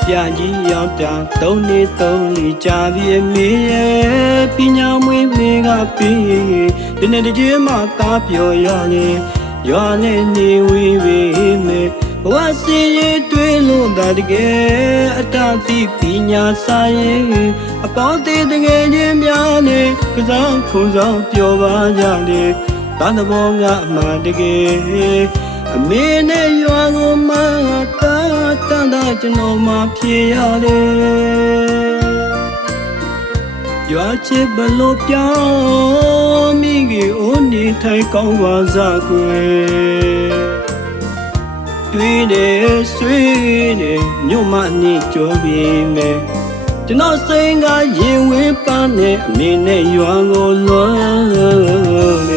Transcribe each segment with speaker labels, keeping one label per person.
Speaker 1: ကြီးရောက်တာသုံးနှစ်သုံးလီကြာပြီအမေရဲ့ပညာမွေးမင်းကပြီးဒီနေ့တည်းမှသားပြောရရင်ရွာနဲ့နေဝေးပေမဲ့ဘဝစီရင်တွေးလို့တာတကယ်အတတိပညာစာရင်အပေါင်းသေးတကယ်ချင်းများနဲ့ကစားခုံဆောင်ပြောပါကြတယ်တန်တဘောငါအမှန်တကယ် အမေနဲ့ရွာကိုမတာတန်တာကျွန်တော်မှဖြေရတယ်ရွာချစ်ဘလို့ပြောင်းမိကြီးအိုးနေထိုင်ကောင်းပါစားကွယ်တွေ့တယ်ဆွေးတယ်မြို့မနေကြောပြီးမယ်ကျွန်တော်စိတ်ကရင်ဝေးပန်းနဲ့အမေနဲ့ရွာကိုလွမ်းတ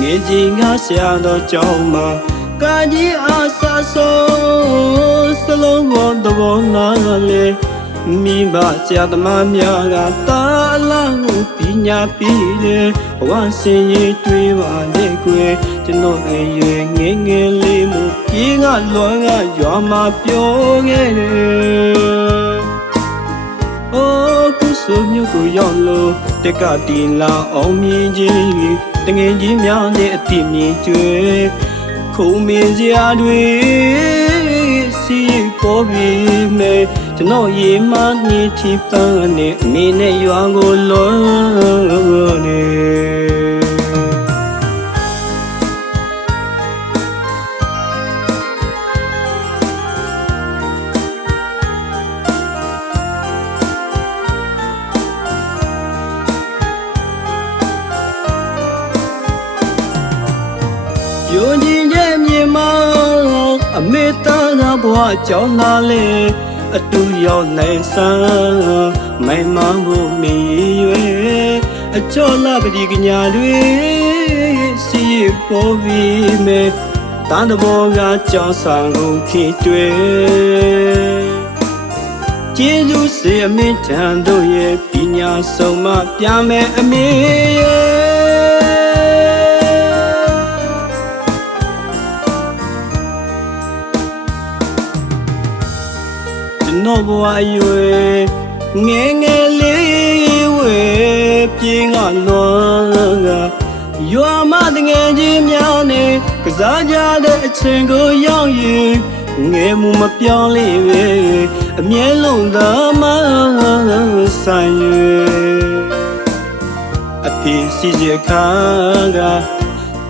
Speaker 1: ငယ်ကြီးငါဆရာတော်ကြောင်းမှာကာကြီးအားဆဆုံးစလုံးဘောသဘောနာလေမိဘဆရာသမားများကတာလာကိုပညာပြီးတယ်ဘဝဆင်းရဲတွေးပါလေကွယ်ကျွန်တော်အရွယ်ငယ်ငယ်လေးမှုပြေးကလွမ်းကရွာမှာပြောခဲ့တယ်အိုးကုစုမြို့ကိုရောက်လို့တက်ကတီလာအောင်မြင်ခြင်း တငယ်ချင်းများနဲ့အတိမြင်ကျွေခုံမြင်စရာတွေစီပေါ်ပြီးမယ်ကျွန်တော်ရေမနေချီပန်းနဲ့အမေနဲ့ရွာကိုလွန်နေ ယုံကြည်ရဲ့မြေမောင်အမေသားကဘဝကြောင်းလာလေအတူရောက်နိုင်စမ်းမိုင်မဖို့မီရွယ်အကျော်လာပဒီကညာတွေစီပေါ်ပြီးမေတန်တဘောကကြောင်းဆောင်ကိုခိတွေကျေးဇူးစေအမေထံတို့ရဲ့ပညာဆုံးမပြမယ်အမေရဲ့ ဘဝအရွယ်ငယ်ငယ်လေးဝဲပြေးငါလွန်ကရွာမတငယ်ချင်းများနဲ့ကစားကြတဲ့အချိန်ကိုရောက်ရင်ငယ်မှုမပြောင်းလေးပဲအမြဲလုံးသာမဆိုင်ရွယ်အဖေစီစခါက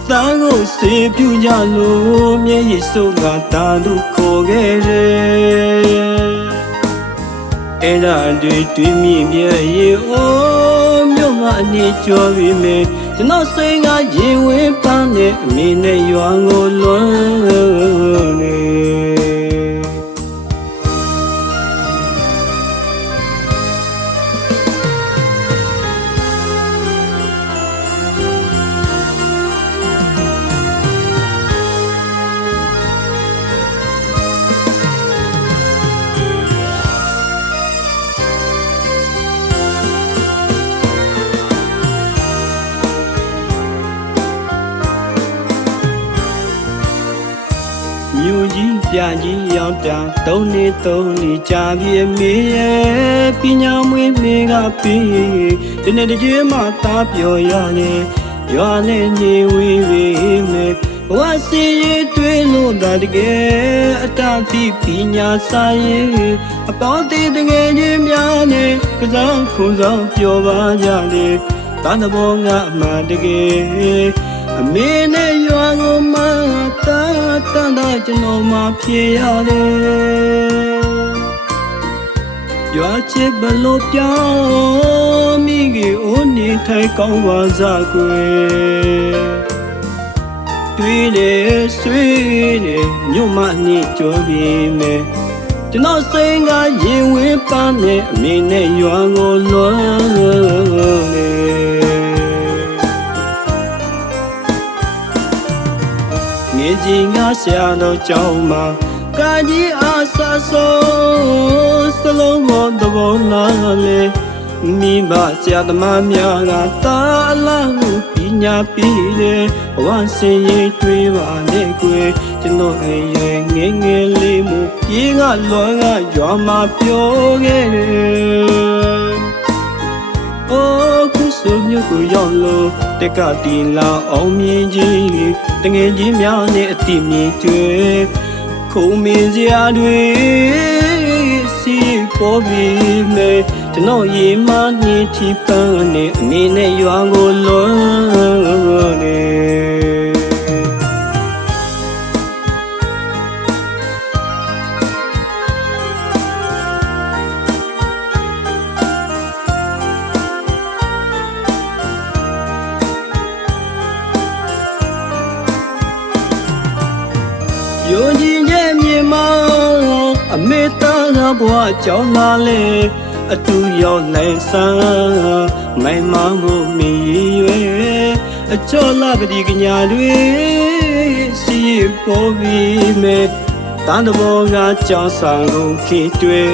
Speaker 1: တန်းကိုစေပြူကြလို့မျက်ရည်စုပ်ကတာလို့ခေါ်ခဲ့တယ် အဲ့ဒါတွေတွေ့မြင်ပြရေအိုးမြို့မအနေကြောပြီးမယ်ကျွန်တော်စိတ်ကရင်ဝင်ပန်းနဲ့အမေနဲ့ရွာကိုလွန်နေ မြို့ကြီးပြကြီးရောက်တာသုံးနှစ်သုံးလီကြာပြီအမေရဲ့ပညာမွေးမင်းကပြီးဒီနေ့တည်းမှသားပြောရတယ်ရွာနဲ့ညီဝေးဝေးမယ်ဘဝစီရင်တွေးလို့တာတကယ်အတတိပညာစာရင်အပေါင်းသေးတကယ်ချင်းများနဲ့ကစားခုံဆောင်ပြောပါကြတယ်တန်တဘောငါအမှန်တကယ်အမေနဲ့ရွာကိုမတာ တန်တာကျွန်တော်မှဖြေရတယ်ရွာချစ်ဘလို့ပြောင်းမိကြီးအိုးနေထိုင်ကောင်းပါစားကွယ်တွေ့တယ်ဆွေးတယ်မြို့မနေကြောပြီးမယ်ကျွန်တော်စိတ်ကရင်ဝေးပန်းနဲ့အမေနဲ့ရွာကိုလွမ်းနေ ကြီးငါဆရာတော်ကြောင်းမှာကာကြီးအားဆဆုံးစလုံးဘောသဘောနာလေမိဘဆရာသမားများကတာလာဟုပညာပြီးတယ်ဘဝစင်ရင်တွေးပါနဲ့ကွယ်ကျွန်တော်အရွယ်ငယ်ငယ်လေးမှုပြေးကလွန်ကရွာမှာပြောခဲ့တယ်အိုး ခုဆိုမြို့ကိုရောက်လို့တက်ကတီလာအောင်မြင်ကြီးတငယ်ချင်းများနဲ့အတိမြင်ကျွဲခုံမင်းစရာတွေစီပေါ်ပြီးမေကျွန်တော်ရေမနေချီပန်းနေအမေနဲ့ရွာကိုလွန်နေ င်အမေသားကဘွားကြောင်းလာလေအတူရောက်လိုက်ဆန်းမိုင်မမှုမီရွယ်အကျော်လာပဒီကညာတွေစီပေါ်ပြီးမေတန်တဘောကကြောင်းဆောင်ကိုခေတွေ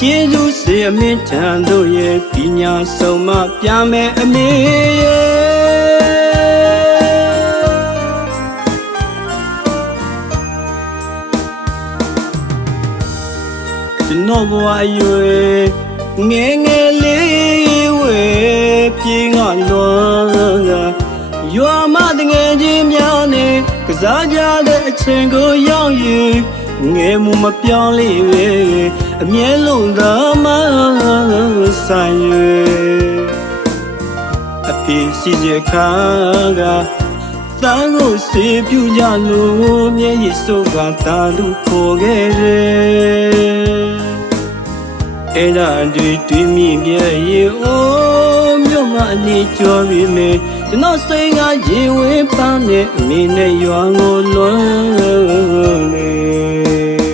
Speaker 1: ကျေးဇူးစေအမင်းထံတို့ရဲ့ပညာဆုံးမပြမယ်အမေရဲ့ န်တော်ဘဝအရွယ်ငယ်ငယ်လေးဝဲပြေးငါလွန်ကရွာမတငယ်ချင်းများနဲ့ကစားကြတဲ့အချိန်ကိုရောက်ရင်ငယ်မှုမပြောင်းလေးပဲအမြဲလုံးသာမဆိုင်ရွယ်အဖေစီစခါကတန်းကိုစေပြူကြလို့မျက်ရည်စုပ်ကတာလူခေါ်ခဲ့တယ် အဲ့ဒါတွေတွေ့မိမြဲရေအိုးမြို့မအနေကြော်ပြီးမေကျွန်တော်စိတ်ကရေဝေးပန်းနေအမေနဲ့ရွာကိုလွန်နေ